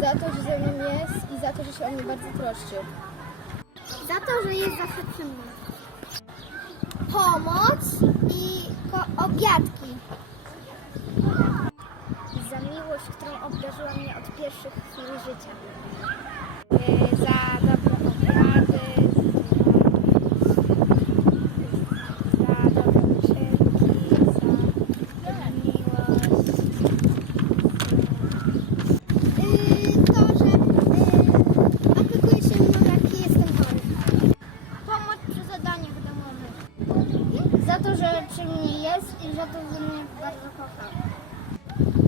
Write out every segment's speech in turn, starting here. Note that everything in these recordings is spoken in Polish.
Za to, że ze mną jest i za to, że się o mnie bardzo troszczy. Za to, że jest zawsze przy mnie. Pomoc i obiadki. Za miłość, którą obdarzyła mnie od pierwszych chwil życia. E, za dobre obiady, za dobre uczynki, za miłość. Y, to, że y, opiekuje się mną, jak jestem chory. Pomoc przy zadaniach domowych. Za to, że przy mnie jest i za to, że mnie bardzo kocha.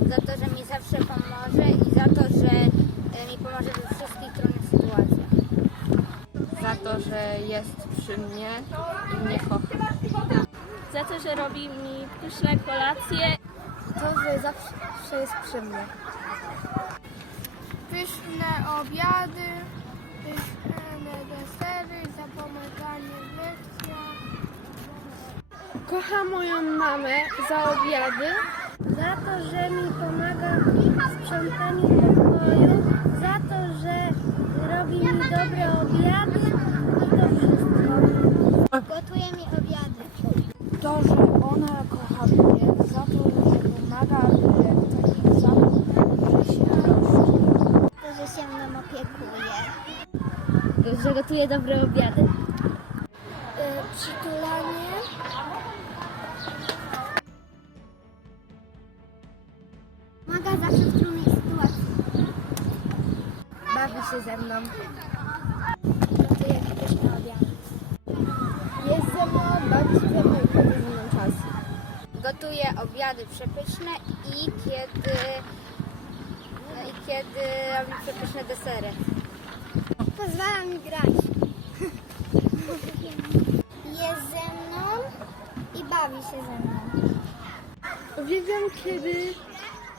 za to, że mi zawsze pomoże i za to, że e, mi pomoże we wszystkich trudnych sytuacjach. Za to, że jest przy mnie i mnie kocha. za to, że robi mi pyszne kolacje. To, że zawsze jest przy mnie. Pyszne obiady, pyszne desery, zapomaganie. Kocham moją mamę za obiady. Za to, że mi pomaga w sprzątaniu pokoju, za to, że robi mi dobre obiady i to wszystko. Gotuje mi obiady. To, że ona kocha mnie, za to, że pomaga i za to, że się. To, że się mną opiekuje. Że gotuje dobre obiady. Przytulanie. Bawi się ze mną. Gotuje. Jest ze mną, bawi się ze mną i spędza ze mną czas. Gotuję obiady przepyszne i kiedy, i kiedy robi przepyszne desery. Pozwala mi grać. Jest ze mną i bawi się ze mną. Uwielbiam, kiedy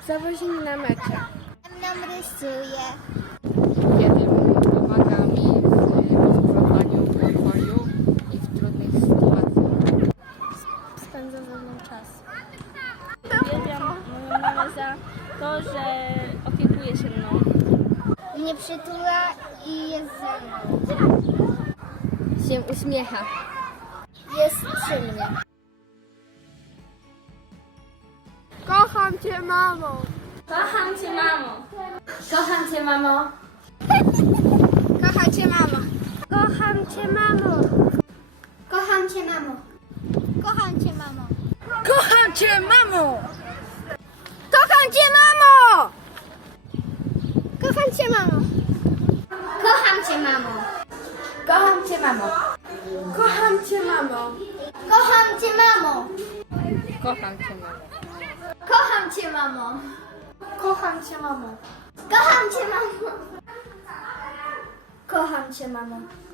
zawozi mnie na mecze. Ze mną rysuje. kiedy pomaga mi w sprzątaniu pokoju i w trudnych sytuacjach. Spędza ze mną czas. Uwielbiam moją mamę za to, że opiekuje się mną. Mnie przytula i jest ze mną. Się uśmiecha. Jest przy mnie. Kocham cię, mamo! Kocham cię, mamo! Kocham cię, mamo! Kocham cię, mamo. Kocham cię, mamo. Kocham cię, mamo. Kocham cię, mamo. Kocham cię, mamo! Kocham cię, mamo. Kocham cię, mamo. Kocham cię, mamo. Kocham cię, mamo! Kocham cię, mamo! Kocham cię, mamo. Kocham Cię, mamo. Kocham cię, mamo. Kocham cię, mamo! Kocham cię, mamo. Kocham cię, mamo.